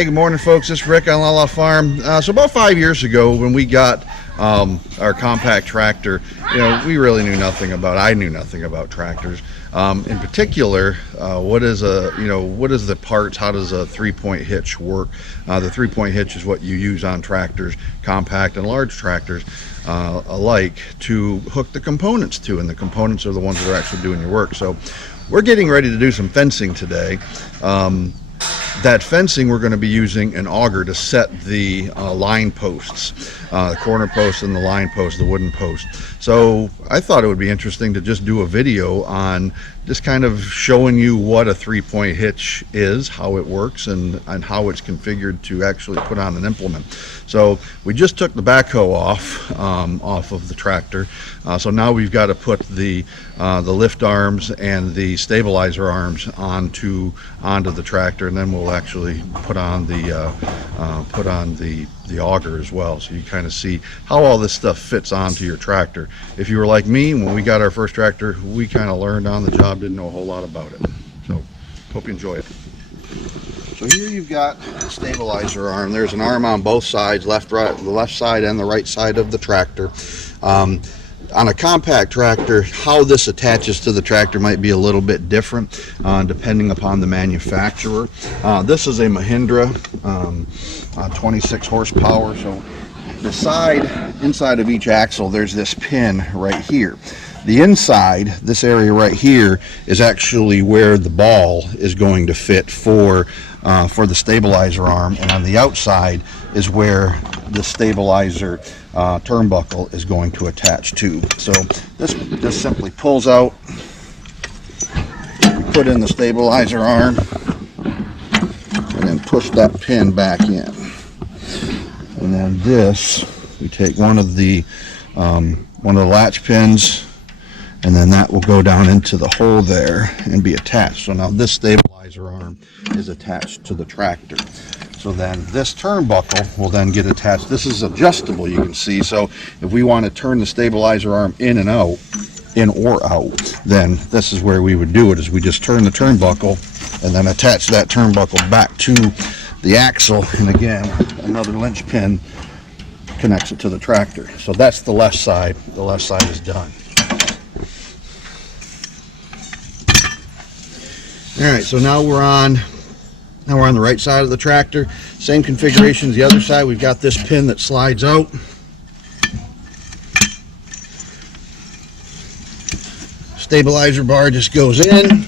Hey, good morning, folks. This is Rick on LaLa Farm. So about 5 years ago, when we got our compact tractor, we really knew nothing about. I knew nothing about tractors. In particular, what is the parts? How does a three-point hitch work? The three-point hitch is what you use on tractors, compact and large tractors alike, to hook the components to, and the components are the ones that are actually doing your work. So we're getting ready to do some fencing today. That fencing, we're going to be using an auger to set the line posts, the corner posts and the line posts, the wooden post. So I thought it would be interesting to just do a video on just kind of showing you what a three-point hitch is, how it works, and how it's configured to actually put on an implement. So we just took the backhoe off of the tractor. So now we've got to put the lift arms and the stabilizer arms onto the tractor, and then we'll actually put on the auger as well, so you kind of see how all this stuff fits onto your tractor. If you were like me, when we got our first tractor, we kind of learned on the job, didn't know a whole lot about it. So hope you enjoy it. So here you've got the stabilizer arm. There's an arm on both sides, the left side and the right side of the tractor. On a compact tractor, how this attaches to the tractor might be a little bit different depending upon the manufacturer. This is a Mahindra 26 horsepower. So the inside of each axle, there's this pin right here. The inside, this area right here, is actually where the ball is going to fit for the stabilizer arm, and on the outside is where the stabilizer turnbuckle is going to attach to. So this just simply pulls out. We put in the stabilizer arm and then push that pin back in. And then this, we take one of the latch pins, and then that will go down into the hole there and be attached. So now this stabilizer arm is attached to the tractor. So then this turnbuckle will then get attached. This is adjustable, you can see. So if we want to turn the stabilizer arm in or out, then this is where we would do it, is we just turn the turnbuckle and then attach that turnbuckle back to the axle. And again, another linch pin connects it to the tractor. So that's the left side. The left side is done. All right, so now we're on the right side of the tractor. Same configuration as the other side. We've got this pin that slides out. Stabilizer bar just goes in.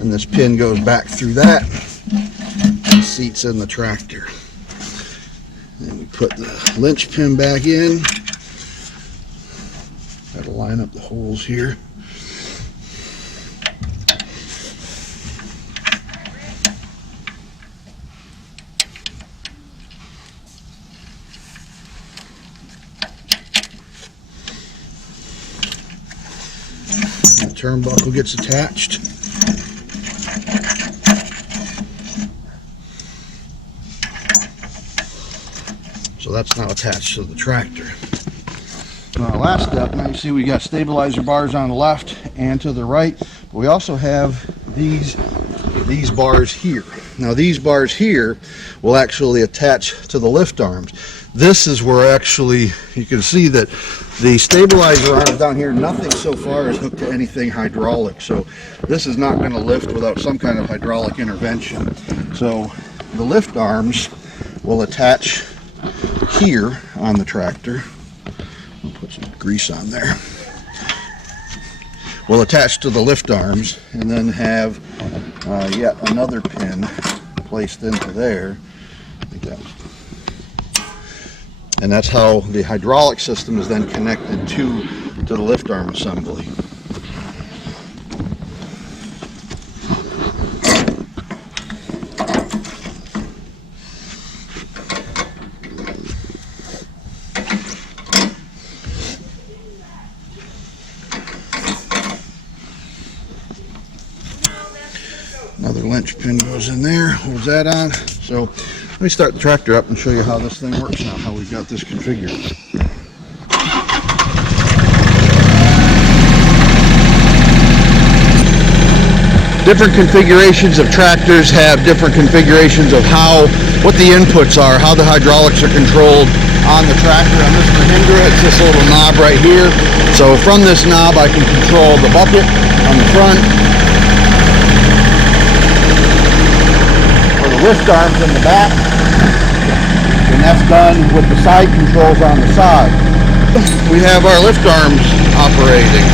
And this pin goes back through that and seats in the tractor. Then we put the linch pin back in. Got to line up the holes here. The turnbuckle gets attached. So that's now attached to the tractor. Last step, now you see we got stabilizer bars on the left and to the right, but we also have these bars here. Now these bars here will actually attach to the lift arms. This is where actually you can see that the stabilizer arms down here, nothing so far is hooked to anything hydraulic, so this is not going to lift without some kind of hydraulic intervention. So the lift arms will attach here on the tractor. I'll put some grease on there. We'll attach to the lift arms and then have yet another pin placed into there. I think that was, and that's how the hydraulic system is then connected to the lift arm assembly. Another linch pin goes in there, holds that on. So let me start the tractor up and show you how this thing works now, how we've got this configured. different configurations of tractors have different configurations of what the inputs are, how the hydraulics are controlled on the tractor. On this Mahindra, it's this little knob right here. So from this knob, I can control the bucket on the front, or the lift arms in the back, and that's done with the side controls on the side. We have our lift arms operating.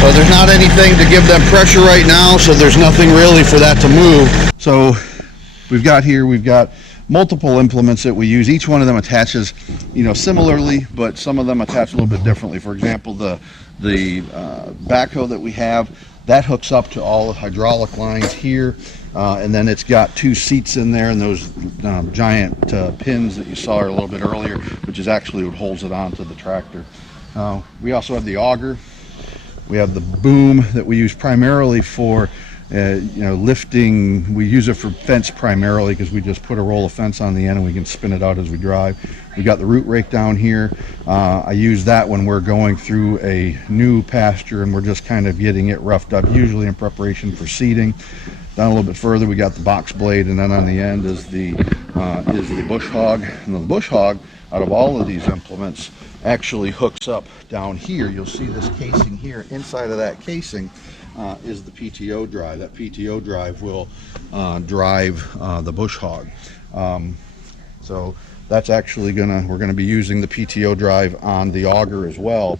So there's not anything to give them pressure right now, so there's nothing really for that to move. So we've got multiple implements that we use. Each one of them attaches, similarly, but some of them attach a little bit differently. For example, the backhoe that we have, that hooks up to all the hydraulic lines here, and then it's got two seats in there, and those giant pins that you saw a little bit earlier, which is actually what holds it onto the tractor. We also have the auger. We have the boom that we use primarily for lifting. We use it for fence primarily because we just put a roll of fence on the end and we can spin it out as we drive. We got the root rake down here. I use that when we're going through a new pasture and we're just kind of getting it roughed up, usually in preparation for seeding. Down a little bit further, we got the box blade, and then on the end is the bush hog. And the bush hog, out of all of these implements, actually hooks up down here. You'll see this casing here. Inside of that casing is the PTO drive. That PTO drive will drive the bush hog. So that's actually we're gonna be using the PTO drive on the auger as well.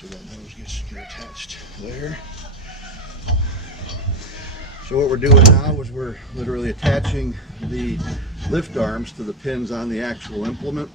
So that nose gets attached there. So what we're doing now is we're literally attaching the lift arms to the pins on the actual implement.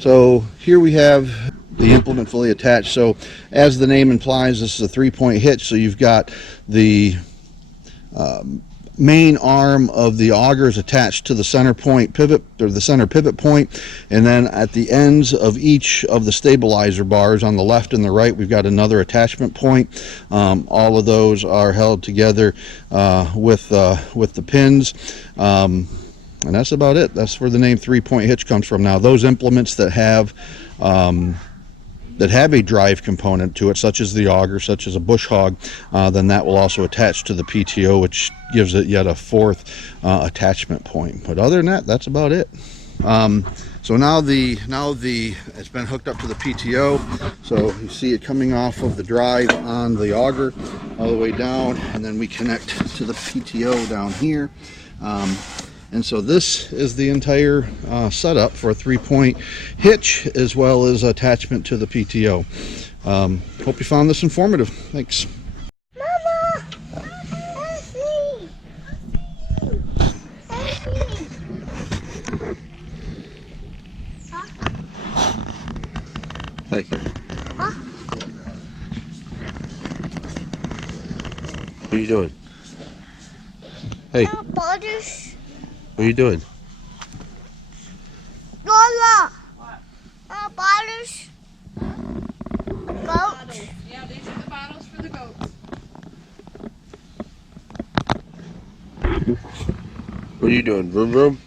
So here we have the implement fully attached. So as the name implies, this is a 3-point hitch. So you've got the main arm of the auger is attached to the center point pivot, or the center pivot point, and then at the ends of each of the stabilizer bars on the left and the right, we've got another attachment point. All of those are held together with the pins. And that's about it. That's where the name 3-point hitch comes from. Now, those implements that have a drive component to it, such as the auger, such as a bush hog, then that will also attach to the PTO, which gives it yet a fourth attachment point. But other than that, that's about it. So now it's been hooked up to the PTO. So you see it coming off of the drive on the auger all the way down, and then we connect to the PTO down here. And so this is the entire setup for a 3-point hitch, as well as attachment to the PTO. Hope you found this informative. Thanks. Mama, that's me. That's me. Hey. Huh? What are you doing? Hey. Butters. What are you doing? LaLa. Bottles. Goats. Yeah, these are the bottles for the goats. What are you doing? Vroom vroom?